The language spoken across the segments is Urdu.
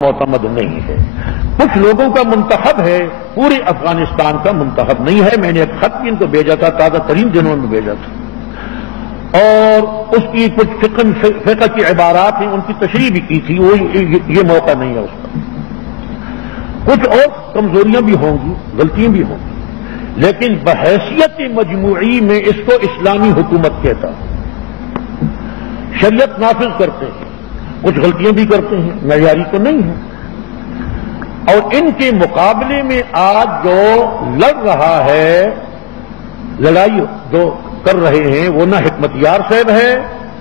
معتمد نہیں ہے، کچھ لوگوں کا منتخب ہے، پورے افغانستان کا منتخب نہیں ہے۔ میں نے ایک خط بھی ان کو بھیجا تھا، تازہ ترین دنوں میں بھیجا تھا، اور اس کی کچھ فقہ کی عبارات ہیں، ان کی تشریح بھی کی تھی، وہ یہ موقع نہیں ہے اس کا۔ کچھ اور کمزوریاں بھی ہوں گی، غلطیاں بھی ہوں گی، لیکن بحیثیت مجموعی میں اس کو اسلامی حکومت کہتا ہے۔ شریعت نافذ کرتے ہیں، کچھ غلطیاں بھی کرتے ہیں، معیاری تو نہیں ہے، اور ان کے مقابلے میں آج جو لڑ رہا ہے، لڑائی جو کر رہے ہیں، وہ نہ حکمت یار صاحب ہے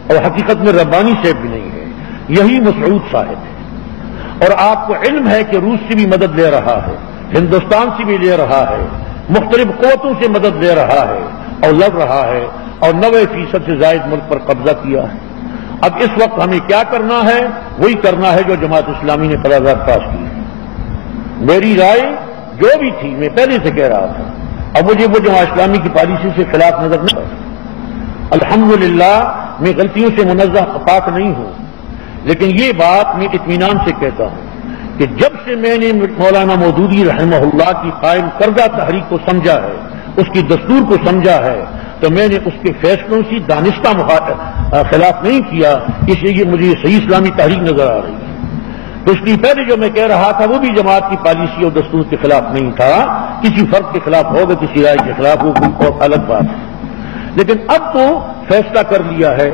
اور حقیقت میں ربانی صاحب بھی نہیں ہے، یہی مسعود صاحب ہے۔ اور آپ کو علم ہے کہ روس سے بھی مدد لے رہا ہے، ہندوستان سے بھی لے رہا ہے، مختلف قوتوں سے مدد لے رہا ہے اور لڑ رہا ہے، اور 90% سے زائد ملک پر قبضہ کیا ہے۔ اب اس وقت ہمیں کیا کرنا ہے؟ وہی کرنا ہے جو جماعت اسلامی نے قرارداد پاس کی ہے۔ میری رائے جو بھی تھی، میں پہلے سے کہہ رہا تھا، اب مجھے وہ جماعت اسلامی کی پالیسی سے خلاف نظر نہیں آتا۔ الحمدللہ میں غلطیوں سے منزہ پاک نہیں ہوں، لیکن یہ بات میں اطمینان سے کہتا ہوں کہ جب سے میں نے مولانا مودودی رحمہ اللہ کی قائم کردہ تحریک کو سمجھا ہے، اس کی دستور کو سمجھا ہے، تو میں نے اس کے فیصلوں سے دانستہ خلاف نہیں کیا، اس لیے مجھے صحیح اسلامی تحریک نظر آ رہی ہے۔ تو اس لیے پہلے جو میں کہہ رہا تھا وہ بھی جماعت کی پالیسی اور دستور کے خلاف نہیں تھا، کسی فرد کے خلاف ہوگا، کسی رائے کے خلاف ہوگا، اور الگ بات ہے۔ لیکن اب تو فیصلہ کر لیا ہے،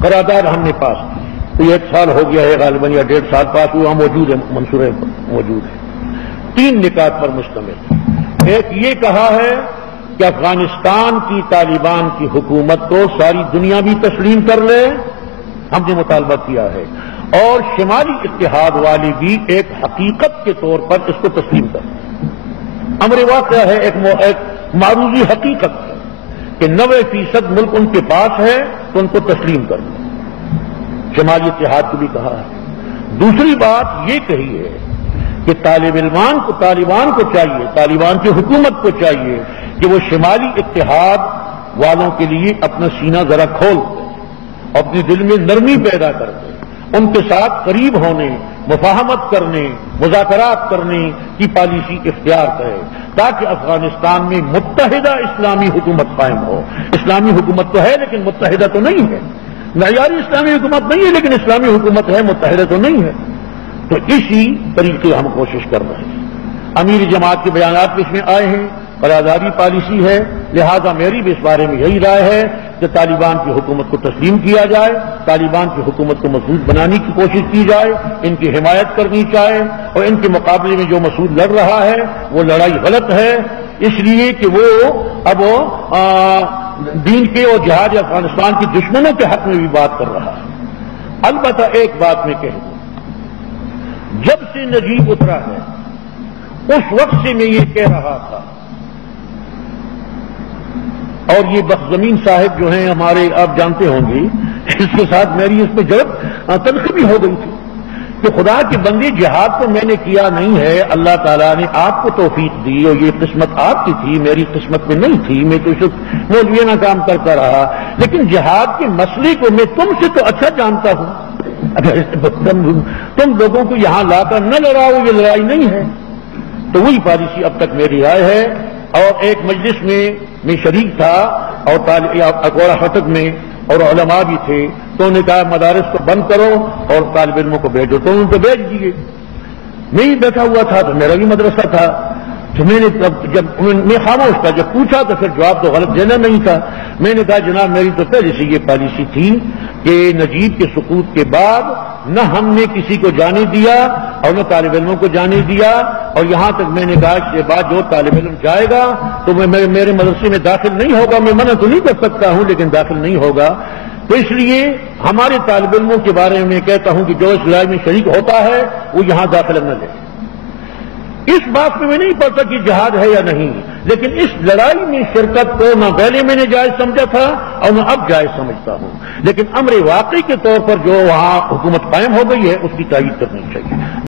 قرارداد ہم نے پاس کی، تو 1 سال ہو گیا ہے غالباً، یا 1.5 سال پاس ہوا، موجود ہے، منصورے موجود ہے۔ 3 نکات پر مشتمل۔ ایک یہ کہا ہے کہ افغانستان کی طالبان کی حکومت کو ساری دنیا بھی تسلیم کر لے، ہم نے مطالبہ کیا ہے، اور شمالی اتحاد والی بھی ایک حقیقت کے طور پر اس کو تسلیم کر لیں۔ امر واقع ہے، ایک معروضی حقیقت ہے کہ 90% ملک ان کے پاس ہے، تو ان کو تسلیم کر لیں۔ شمالی اتحاد کو بھی کہا ہے۔ دوسری بات یہ کہی ہے کہ طالبان کو چاہیے، طالبان کی حکومت کو چاہیے کہ وہ شمالی اتحاد والوں کے لیے اپنا سینہ ذرا کھول دے، اپنے دل میں نرمی پیدا کر دے، ان کے ساتھ قریب ہونے، مفاہمت کرنے، مذاکرات کرنے کی پالیسی اختیار کرے، تاکہ افغانستان میں متحدہ اسلامی حکومت قائم ہو۔ اسلامی حکومت تو ہے لیکن متحدہ تو نہیں ہے، معیاری اسلامی حکومت نہیں ہے لیکن اسلامی حکومت ہے، متحدہ تو نہیں ہے۔ تو اسی طریقے ہم کوشش کر رہے ہیں۔ امیر جماعت کے بیانات اس میں آئے ہیں، قراردادی پالیسی ہے، لہذا میری بھی اس بارے میں یہی رائے ہے کہ طالبان کی حکومت کو تسلیم کیا جائے، طالبان کی حکومت کو مضبوط بنانے کی کوشش کی جائے، ان کی حمایت کرنی چاہے، اور ان کے مقابلے میں جو مسعود لڑ رہا ہے وہ لڑائی غلط ہے، اس لیے کہ وہ اب دین کے اور جہاد افغانستان کی دشمنوں کے حق میں بھی بات کر رہا ہے۔ البتہ ایک بات میں کہہ دوں، جب سے نجیب اترا ہے اس وقت سے میں یہ کہہ رہا تھا، اور یہ بخزمین صاحب جو ہیں ہمارے، آپ جانتے ہوں گے، اس کے ساتھ میری اس پہ جڑپ تلخی بھی ہو گئی تھی کہ خدا کے بندے، جہاد تو میں نے کیا نہیں ہے، اللہ تعالیٰ نے آپ کو توفیق دی، اور یہ قسمت آپ کی تھی، میری قسمت میں نہیں تھی، میں تو اس وقت مولویانہ کام کرتا رہا، لیکن جہاد کے مسئلے کو میں تم سے تو اچھا جانتا ہوں، اگر تم لوگوں کو یہاں لا کر نہ لڑاؤ، یہ لڑائی نہیں ہے۔ تو وہی پالیسی اب تک میری رائے ہے۔ اور ایک مجلس میں شریک تھا، اور اکوڑا خطب میں، اور علماء بھی تھے، تو انہوں نے کہا مدارس کو بند کرو اور طالب علموں کو بھیجو، تو ان کو بھیج دیے۔ میں ہی بیٹھا ہوا تھا، تو میرا بھی مدرسہ تھا، تو میں نے جب میں خاموش تھا، جب پوچھا تو پھر جواب تو غلط دینا نہیں تھا۔ میں نے کہا جناب میری تو پہلے سے یہ پالیسی تھی کہ نجیب کے سقوط کے بعد نہ ہم نے کسی کو جانے دیا اور نہ طالب علموں کو جانے دیا، اور یہاں تک میں نے کہا اس کے بعد جو طالب علم جائے گا تو میرے مدرسے میں داخل نہیں ہوگا، میں منع تو نہیں کر سکتا ہوں لیکن داخل نہیں ہوگا۔ تو اس لیے ہمارے طالب علموں کے بارے میں کہتا ہوں کہ جو اس لڑائی میں شریک ہوتا ہے وہ یہاں داخل نہ لے۔ اس بات میں نہیں پڑتا کہ جہاد ہے یا نہیں، لیکن اس لڑائی میں شرکت کو نہ پہلے میں نے جائز سمجھا تھا اور نہ اب جائز سمجھتا ہوں، لیکن امر واقعی کے طور پر جو وہاں حکومت قائم ہو گئی ہے اس کی تائید کرنی چاہیے۔